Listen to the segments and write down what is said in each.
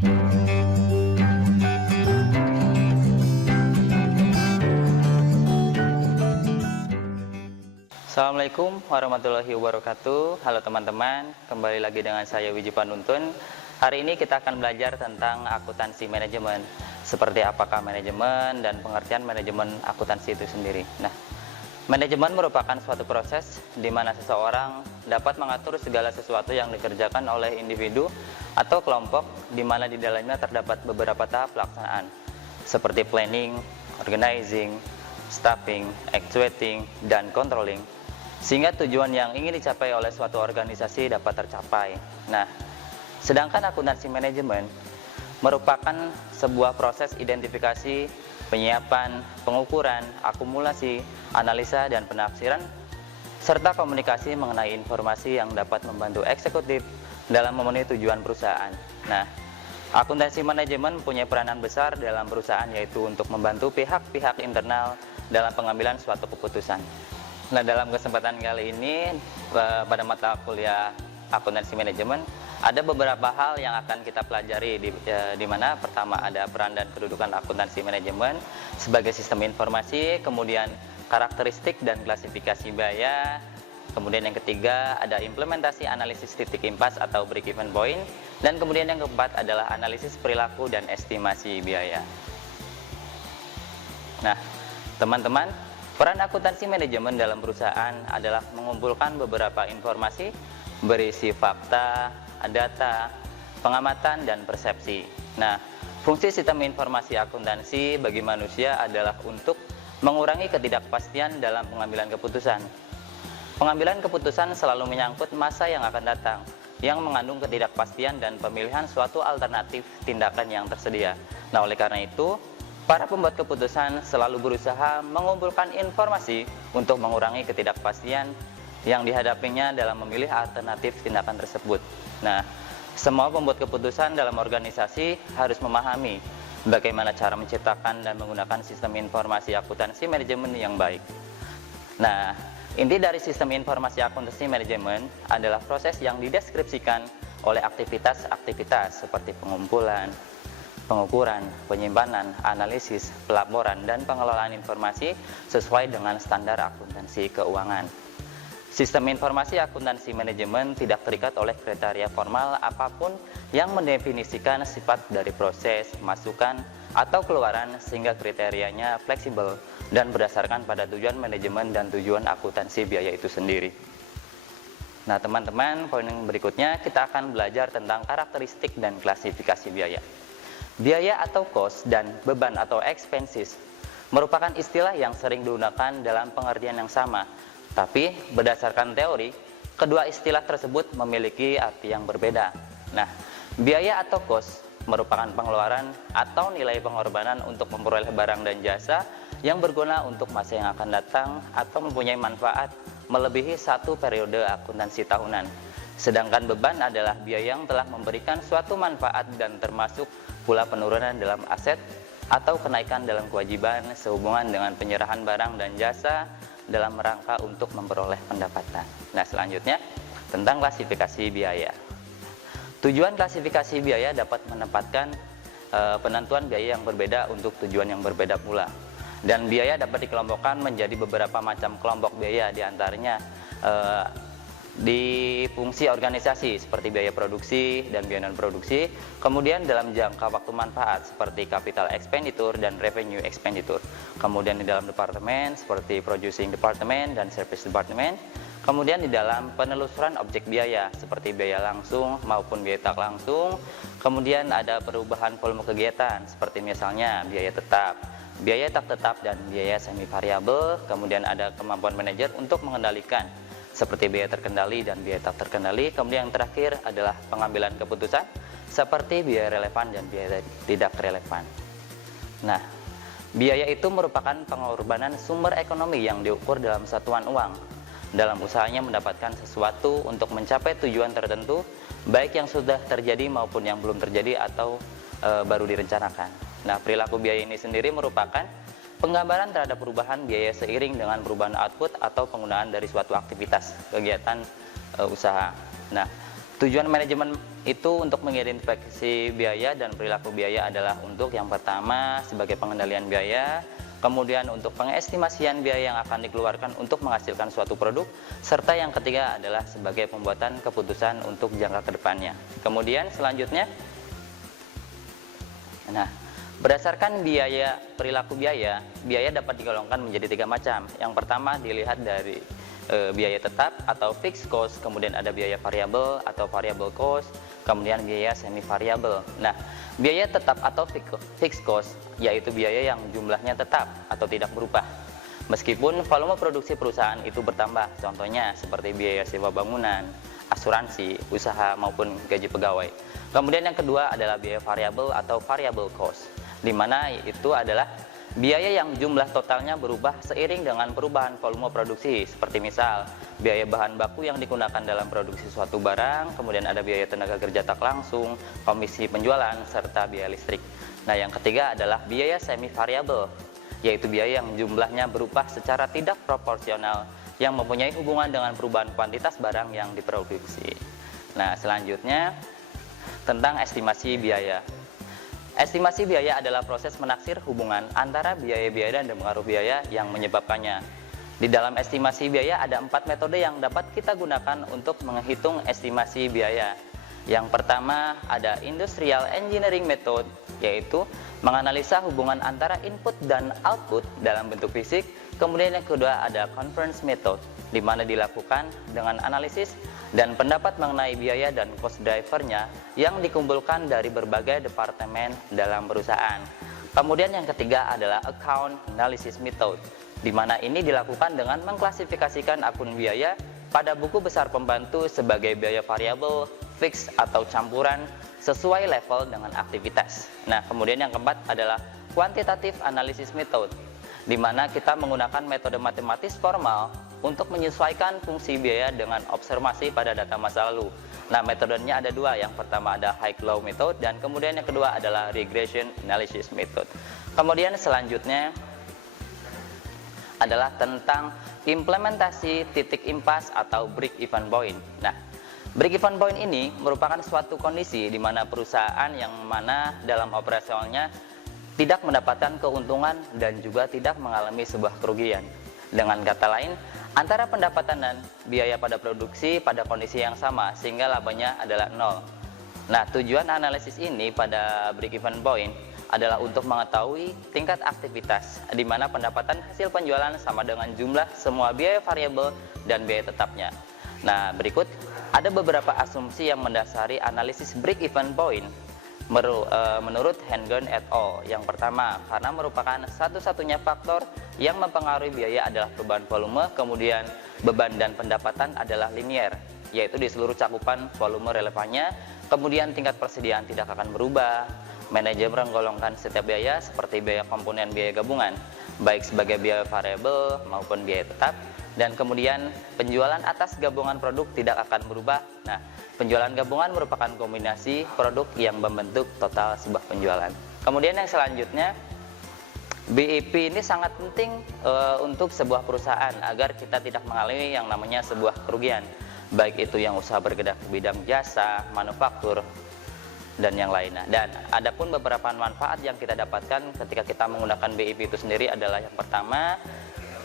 Assalamualaikum warahmatullahi wabarakatuh. Halo teman-teman, kembali lagi dengan saya Wiji Panuntun. Hari ini kita akan belajar tentang akuntansi manajemen. Seperti apakah manajemen dan pengertian manajemen akuntansi itu sendiri. Nah, manajemen merupakan suatu proses di mana seseorang dapat mengatur segala sesuatu yang dikerjakan oleh individu atau kelompok, di mana di dalamnya terdapat beberapa tahap pelaksanaan seperti planning, organizing, staffing, actuating, dan controlling, sehingga tujuan yang ingin dicapai oleh suatu organisasi dapat tercapai. Nah, sedangkan akuntansi manajemen merupakan sebuah proses identifikasi, penyiapan, pengukuran, akumulasi, analisa, dan penafsiran, serta komunikasi mengenai informasi yang dapat membantu eksekutif dalam memenuhi tujuan perusahaan. Nah, akuntansi manajemen mempunyai peranan besar dalam perusahaan, yaitu untuk membantu pihak-pihak internal dalam pengambilan suatu keputusan. Nah, dalam kesempatan kali ini pada mata kuliah akuntansi manajemen ada beberapa hal yang akan kita pelajari di mana pertama ada peran dan kedudukan akuntansi manajemen sebagai sistem informasi, kemudian karakteristik dan klasifikasi biaya, kemudian yang ketiga ada implementasi analisis titik impas atau break-even point, dan kemudian yang keempat adalah analisis perilaku dan estimasi biaya. Nah, teman-teman, peran akuntansi manajemen dalam perusahaan adalah mengumpulkan beberapa informasi berisi fakta, data, pengamatan, dan persepsi. Nah, fungsi sistem informasi akuntansi bagi manusia adalah untuk mengurangi ketidakpastian dalam pengambilan keputusan. Pengambilan keputusan selalu menyangkut masa yang akan datang, yang mengandung ketidakpastian dan pemilihan suatu alternatif tindakan yang tersedia. Nah, oleh karena itu, para pembuat keputusan selalu berusaha mengumpulkan informasi untuk mengurangi ketidakpastian yang dihadapinya dalam memilih alternatif tindakan tersebut. Nah, semua pembuat keputusan dalam organisasi harus memahami bagaimana cara menciptakan dan menggunakan sistem informasi akuntansi manajemen yang baik. Nah, inti dari sistem informasi akuntansi manajemen adalah proses yang dideskripsikan oleh aktivitas-aktivitas seperti pengumpulan, pengukuran, penyimpanan, analisis, pelaporan, dan pengelolaan informasi sesuai dengan standar akuntansi keuangan. Sistem informasi akuntansi manajemen tidak terikat oleh kriteria formal apapun yang mendefinisikan sifat dari proses, masukan, atau keluaran, sehingga kriterianya fleksibel dan berdasarkan pada tujuan manajemen dan tujuan akuntansi biaya itu sendiri. Nah, teman-teman, poin yang berikutnya kita akan belajar tentang karakteristik dan klasifikasi biaya. Biaya atau cost dan beban atau expenses merupakan istilah yang sering digunakan dalam pengertian yang sama, tapi berdasarkan teori, kedua istilah tersebut memiliki arti yang berbeda. Nah, biaya atau cost merupakan pengeluaran atau nilai pengorbanan untuk memperoleh barang dan jasa yang berguna untuk masa yang akan datang atau mempunyai manfaat melebihi satu periode akuntansi tahunan. Sedangkan beban adalah biaya yang telah memberikan suatu manfaat dan termasuk pula penurunan dalam aset atau kenaikan dalam kewajiban sehubungan dengan penyerahan barang dan jasa dalam rangka untuk memperoleh pendapatan. Nah, selanjutnya tentang klasifikasi biaya. Tujuan klasifikasi biaya dapat menempatkan penentuan biaya yang berbeda untuk tujuan yang berbeda pula. Dan biaya dapat dikelompokkan menjadi beberapa macam kelompok biaya, diantaranya di fungsi organisasi seperti biaya produksi dan biaya non produksi, kemudian dalam jangka waktu manfaat seperti capital expenditure dan revenue expenditure, kemudian di dalam departemen seperti producing department dan service department, kemudian di dalam penelusuran objek biaya seperti biaya langsung maupun biaya tak langsung, kemudian ada perubahan volume kegiatan seperti misalnya biaya tetap, biaya tak tetap, dan biaya semi variabel, kemudian ada kemampuan manajer untuk mengendalikan seperti biaya terkendali dan biaya tak terkendali. Kemudian yang terakhir adalah pengambilan keputusan seperti biaya relevan dan biaya tidak relevan. Nah, biaya itu merupakan pengorbanan sumber ekonomi yang diukur dalam satuan uang dalam usahanya mendapatkan sesuatu untuk mencapai tujuan tertentu, baik yang sudah terjadi maupun yang belum terjadi atau baru direncanakan. Nah, perilaku biaya ini sendiri merupakan penggambaran terhadap perubahan biaya seiring dengan perubahan output atau penggunaan dari suatu aktivitas kegiatan usaha. Nah, Tujuan manajemen itu untuk mengidentifikasi biaya dan perilaku biaya adalah untuk yang pertama sebagai pengendalian biaya, kemudian untuk pengestimasian biaya yang akan dikeluarkan untuk menghasilkan suatu produk, serta yang ketiga adalah sebagai pembuatan keputusan untuk jangka kedepannya. Kemudian selanjutnya, berdasarkan biaya, perilaku biaya, biaya dapat digolongkan menjadi 3 macam. Yang pertama dilihat dari biaya tetap atau fixed cost, kemudian ada biaya variabel atau variable cost, kemudian biaya semi variabel. Nah, biaya tetap atau fixed cost yaitu biaya yang jumlahnya tetap atau tidak berubah meskipun volume produksi perusahaan itu bertambah, contohnya seperti biaya sewa bangunan, asuransi, usaha maupun gaji pegawai. Kemudian yang kedua adalah biaya variabel atau variable cost, di mana itu adalah biaya yang jumlah totalnya berubah seiring dengan perubahan volume produksi, seperti misal biaya bahan baku yang digunakan dalam produksi suatu barang, kemudian ada biaya tenaga kerja tak langsung, komisi penjualan, serta biaya listrik. Nah, yang ketiga adalah biaya semi variabel, yaitu biaya yang jumlahnya berubah secara tidak proporsional yang mempunyai hubungan dengan perubahan kuantitas barang yang diproduksi. Nah, selanjutnya tentang estimasi biaya. Estimasi biaya adalah proses menaksir hubungan antara biaya-biaya dan pengaruh biaya yang menyebabkannya. Di dalam estimasi biaya ada 4 metode yang dapat kita gunakan untuk menghitung estimasi biaya. Yang pertama ada Industrial Engineering Method, yaitu menganalisa hubungan antara input dan output dalam bentuk fisik. Kemudian yang kedua ada Conference Method, di mana dilakukan dengan analisis dan pendapat mengenai biaya dan cost drivernya yang dikumpulkan dari berbagai departemen dalam perusahaan. Kemudian yang ketiga adalah Account Analysis Method, di mana ini dilakukan dengan mengklasifikasikan akun biaya pada buku besar pembantu sebagai biaya variabel, fix atau campuran sesuai level dengan aktivitas. Nah, kemudian yang keempat adalah Quantitative Analysis Method, di mana kita menggunakan metode matematis formal untuk menyesuaikan fungsi biaya dengan observasi pada data masa lalu. Nah, metodenya ada 2, yang pertama ada High-Low Method dan kemudian yang kedua adalah Regression Analysis Method. Kemudian selanjutnya adalah tentang implementasi titik impas atau break-even point. Nah, break-even point ini merupakan suatu kondisi di mana perusahaan yang mana dalam operasionalnya tidak mendapatkan keuntungan dan juga tidak mengalami sebuah kerugian. Dengan kata lain, antara pendapatan dan biaya pada produksi pada kondisi yang sama sehingga labanya adalah 0. Nah, tujuan analisis ini pada break-even point adalah untuk mengetahui tingkat aktivitas di mana pendapatan hasil penjualan sama dengan jumlah semua biaya variabel dan biaya tetapnya. Nah, berikut ada beberapa asumsi yang mendasari analisis break-even point menurut Hengen et al. Yang pertama, karena merupakan satu-satunya faktor yang mempengaruhi biaya adalah perubahan volume, kemudian beban dan pendapatan adalah linier, yaitu di seluruh cakupan volume relevannya, kemudian tingkat persediaan tidak akan berubah. Manajemen menggolongkan setiap biaya seperti biaya komponen biaya gabungan, baik sebagai biaya variabel maupun biaya tetap, dan kemudian penjualan atas gabungan produk tidak akan berubah. Nah, penjualan gabungan merupakan kombinasi produk yang membentuk total sebuah penjualan. Kemudian yang selanjutnya, BIP ini sangat penting untuk sebuah perusahaan agar kita tidak mengalami yang namanya sebuah kerugian, baik itu yang usaha bergerak di bidang jasa, manufaktur, dan yang lainnya. Dan adapun beberapa manfaat yang kita dapatkan ketika kita menggunakan BIP itu sendiri adalah yang pertama,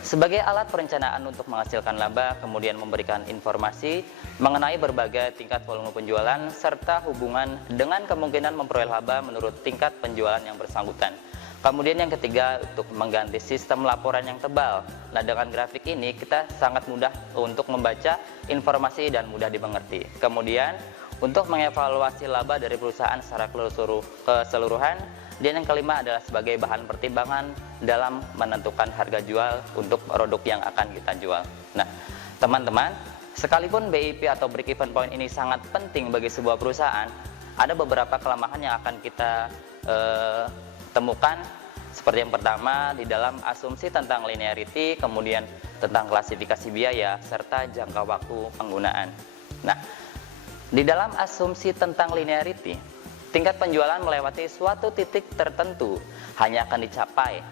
sebagai alat perencanaan untuk menghasilkan laba, kemudian memberikan informasi mengenai berbagai tingkat volume penjualan serta hubungan dengan kemungkinan memperoleh laba menurut tingkat penjualan yang bersangkutan. Kemudian yang ketiga, untuk mengganti sistem laporan yang tebal. Nah, dengan grafik ini kita sangat mudah untuk membaca informasi dan mudah dimengerti. Kemudian untuk mengevaluasi laba dari perusahaan secara keseluruhan. Dan yang kelima adalah sebagai bahan pertimbangan dalam menentukan harga jual untuk produk yang akan kita jual. Nah, teman-teman, sekalipun BIP atau break-even point ini sangat penting bagi sebuah perusahaan, ada beberapa kelemahan yang akan kita temukan. Seperti yang pertama, di dalam asumsi tentang linearity, kemudian tentang klasifikasi biaya, serta jangka waktu penggunaan. Nah, di dalam asumsi tentang linearity, tingkat penjualan melewati suatu titik tertentu hanya akan dicapai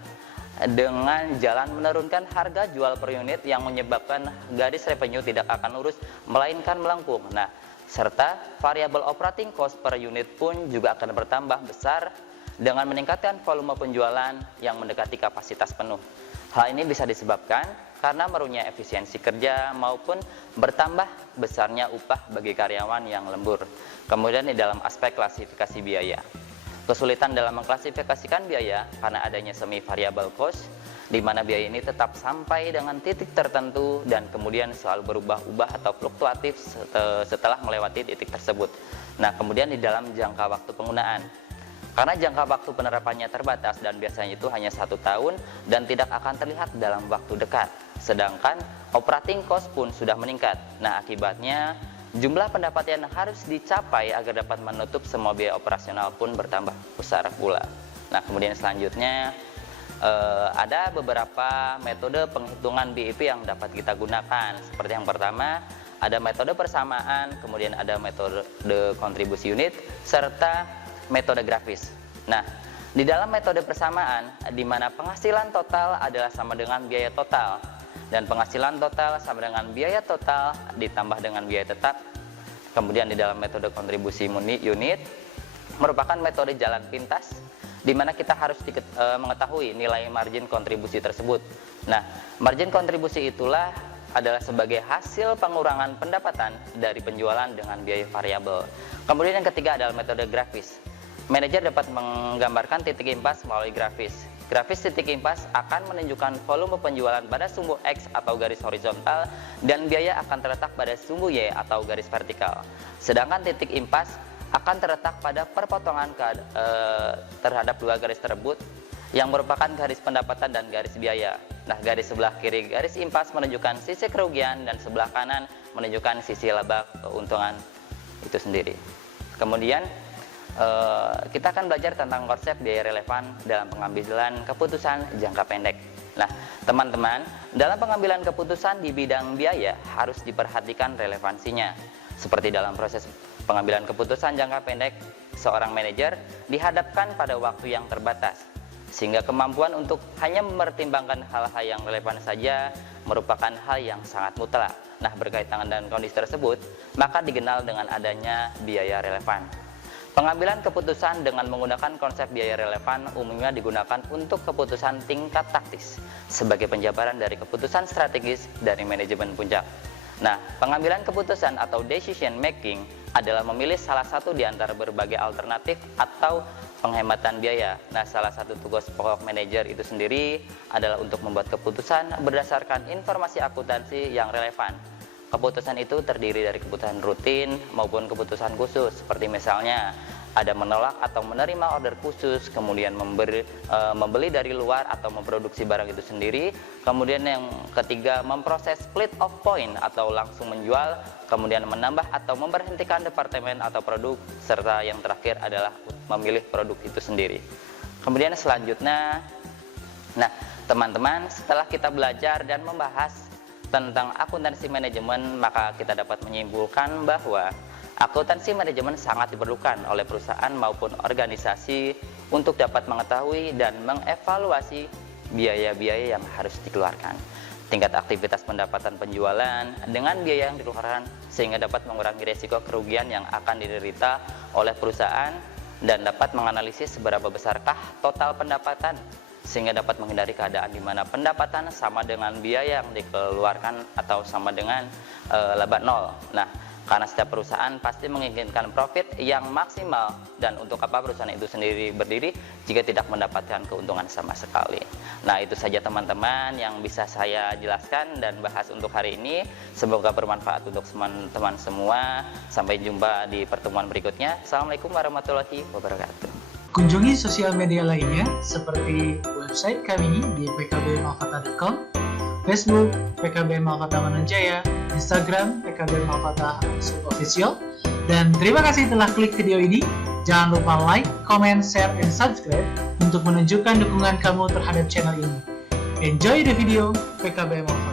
dengan jalan menurunkan harga jual per unit yang menyebabkan garis revenue tidak akan lurus melainkan melengkung. Nah, serta variabel operating cost per unit pun juga akan bertambah besar dengan meningkatkan volume penjualan yang mendekati kapasitas penuh. Hal ini bisa disebabkan karena merunya efisiensi kerja maupun bertambah besarnya upah bagi karyawan yang lembur. Kemudian di dalam aspek klasifikasi biaya, kesulitan dalam mengklasifikasikan biaya karena adanya semi variable cost, di mana biaya ini tetap sampai dengan titik tertentu dan kemudian selalu berubah-ubah atau fluktuatif setelah melewati titik tersebut. Nah, kemudian di dalam jangka waktu penggunaan, karena jangka waktu penerapannya terbatas dan biasanya itu hanya 1 tahun dan tidak akan terlihat dalam waktu dekat. Sedangkan operating cost pun sudah meningkat. Nah, akibatnya jumlah pendapatan yang harus dicapai agar dapat menutup semua biaya operasional pun bertambah besar pula. Nah, kemudian selanjutnya ada beberapa metode penghitungan BIP yang dapat kita gunakan. Seperti yang pertama, ada metode persamaan, kemudian ada metode kontribusi unit, serta metode grafis. Nah, di dalam metode persamaan, di mana penghasilan total adalah sama dengan biaya total, dan penghasilan total sama dengan biaya total ditambah dengan biaya tetap. Kemudian di dalam metode kontribusi unit, merupakan metode jalan pintas, di mana kita harus mengetahui nilai margin kontribusi tersebut. Nah, margin kontribusi itulah adalah sebagai hasil pengurangan pendapatan dari penjualan dengan biaya variabel. Kemudian yang ketiga adalah metode grafis. Manajer dapat menggambarkan titik impas melalui grafis. Grafis titik impas akan menunjukkan volume penjualan pada sumbu X atau garis horizontal dan biaya akan terletak pada sumbu Y atau garis vertikal. Sedangkan titik impas akan terletak pada perpotongan terhadap dua garis tersebut yang merupakan garis pendapatan dan garis biaya. Nah, garis sebelah kiri garis impas menunjukkan sisi kerugian dan sebelah kanan menunjukkan sisi laba keuntungan itu sendiri. Kemudian kita akan belajar tentang konsep biaya relevan dalam pengambilan keputusan jangka pendek. Nah, teman-teman, dalam pengambilan keputusan di bidang biaya harus diperhatikan relevansinya. Seperti dalam proses pengambilan keputusan jangka pendek, seorang manajer dihadapkan pada waktu yang terbatas, sehingga kemampuan untuk hanya mempertimbangkan hal-hal yang relevan saja merupakan hal yang sangat mutlak. Nah, berkaitan dengan kondisi tersebut, maka dikenal dengan adanya biaya relevan. Pengambilan keputusan dengan menggunakan konsep biaya relevan umumnya digunakan untuk keputusan tingkat taktis sebagai penjabaran dari keputusan strategis dari manajemen puncak. Nah, pengambilan keputusan atau decision making adalah memilih salah satu di antara berbagai alternatif atau penghematan biaya. Nah, salah satu tugas pokok manajer itu sendiri adalah untuk membuat keputusan berdasarkan informasi akuntansi yang relevan. Keputusan itu terdiri dari keputusan rutin maupun keputusan khusus, seperti misalnya ada menolak atau menerima order khusus, kemudian membeli dari luar atau memproduksi barang itu sendiri, kemudian yang ketiga memproses split of point atau langsung menjual, kemudian menambah atau memberhentikan departemen atau produk, serta yang terakhir adalah memilih produk itu sendiri. Kemudian selanjutnya, nah teman-teman, setelah kita belajar dan membahas tentang akuntansi manajemen, maka kita dapat menyimpulkan bahwa akuntansi manajemen sangat diperlukan oleh perusahaan maupun organisasi untuk dapat mengetahui dan mengevaluasi biaya-biaya yang harus dikeluarkan, tingkat aktivitas pendapatan penjualan dengan biaya yang dikeluarkan, sehingga dapat mengurangi risiko kerugian yang akan diderita oleh perusahaan dan dapat menganalisis seberapa besarkah total pendapatan, sehingga dapat menghindari keadaan di mana pendapatan sama dengan biaya yang dikeluarkan atau sama dengan laba nol. Nah, karena setiap perusahaan pasti menginginkan profit yang maksimal, dan untuk apa perusahaan itu sendiri berdiri jika tidak mendapatkan keuntungan sama sekali. Nah, itu saja teman-teman yang bisa saya jelaskan dan bahas untuk hari ini. Semoga bermanfaat untuk teman-teman semua. Sampai jumpa di pertemuan berikutnya. Assalamualaikum warahmatullahi wabarakatuh. Kunjungi sosial media lainnya seperti website kami di pkbmalkata.com, Facebook PKB Malkata Mananjaya, Instagram PKB Malkata _official, dan terima kasih telah klik video ini. Jangan lupa like, comment, share, and subscribe untuk menunjukkan dukungan kamu terhadap channel ini. Enjoy the video PKB Malkata.